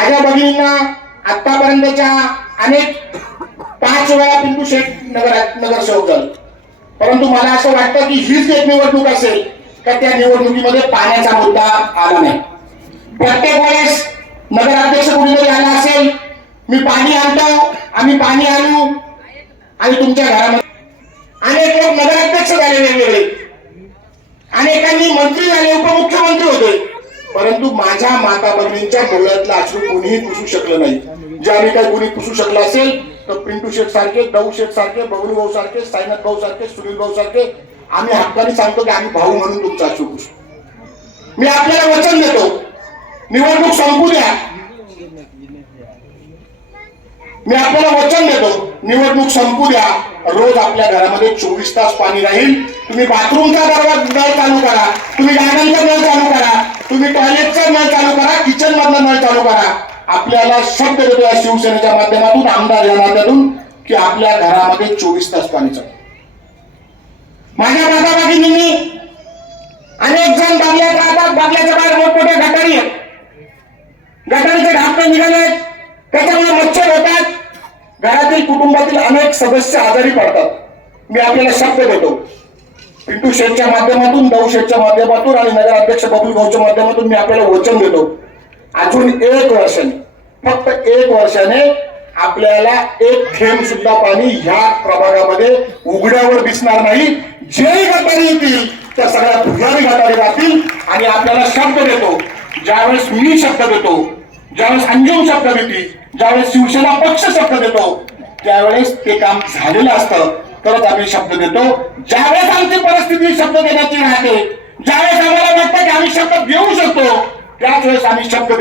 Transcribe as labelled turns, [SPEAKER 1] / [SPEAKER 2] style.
[SPEAKER 1] माझ्या भगिनींना आतापर्यंतच्या अनेक पाच वेळा पिंटू शेठ नगर नगरसेवक झाले. परंतु मला असं वाटतं की हीच एक निवडणूक असेल का त्या निवडणुकीमध्ये पाण्याचा मुद्दा आला नाही. प्रत्येक वेळेस नगराध्यक्ष कुठेतरी आला असेल मी पाणी आणतो आम्ही पाणी आणू आणि तुमच्या घरामध्ये अनेक लोक नगराध्यक्ष झाले वेगवेगळे. अनेकांनी मंत्री झाले उपमुख्यमंत्री होते. परंतु माझ्या माता भगिनींच्या डोळ्यातला अश्रू कोणीही पुसू शकलं नाही. ज्यावेळी काही कोणी पुसू शकलं असेल तर पिंटू शेठ सारखे दऊ शेठ सारखे बबलू भाऊ सारखे साईनाथ भाऊ सारखे सुनील भाऊ सारखे आम्ही हक्काने सांगतो की आम्ही भाऊ म्हणून तुमचा अश्रू पुसू. मी आपल्याला वचन देतो. निवडणूक संपू द्या. मी आपल्याला वचन देतो. निवडणूक संपू द्या. रोज आपल्या घरामध्ये चोवीस तास पाणी राहील. तुम्ही बाथरूमचा दरवाजा नळ चालू करा. तुम्ही गार्डनचा नळ चालू करा. तुम्ही टॉयलेटचा नळ चालू करा? किचन मधला नळ चालू करा. आपल्याला शब्द देतो या शिवसेनेच्या माध्यमातून आमदार या नात्यातून की आपल्या घरामध्ये चोवीस तास पाणी चालू. माझ्या माता भगिनींनी अनेक जण बागल्यात राहतात बागल्याच्या बाहेर मोठमोठ्या गटारी आहेत. गटारीचे ढापणे निघाले त्याच्यामुळे मच्छर होतात. घरातील कुटुंबातील अनेक सदस्य आजारी पडतात. मी आपल्याला शब्द देतो. पिंटू शेठच्या माध्यमातून दौ शेठच्या माध्यमातून आणि नगराध्यक्ष बबलू भाऊच्या माध्यमातून मी आपल्याला वचन देतो. अजून एक वर्षाने फक्त एक वर्षाने आपल्याला एक थेंब सुद्धा पाणी ह्या प्रभागामध्ये उघड्यावर दिसणार नाही. जे गटारी येतील त्या सगळ्या भुजारी गटारी राहतील आणि आपल्याला शब्द देतो. ज्यावेळेस मी शब्द देतो ज्यावेळेस अंजुम शब्द देते ज्यावेळेस शिवसेना पक्ष शब्द देतो त्यावेळेस ते काम झालेलं असतं. तरच आम्ही शब्द देतो. ज्यावेळेस आमची परिस्थिती शब्द देण्याची राहते ज्यावेळेस आम्हाला वाटतं की आम्ही शब्द देऊ शकतो त्याच वेळेस आम्ही शब्द देतो.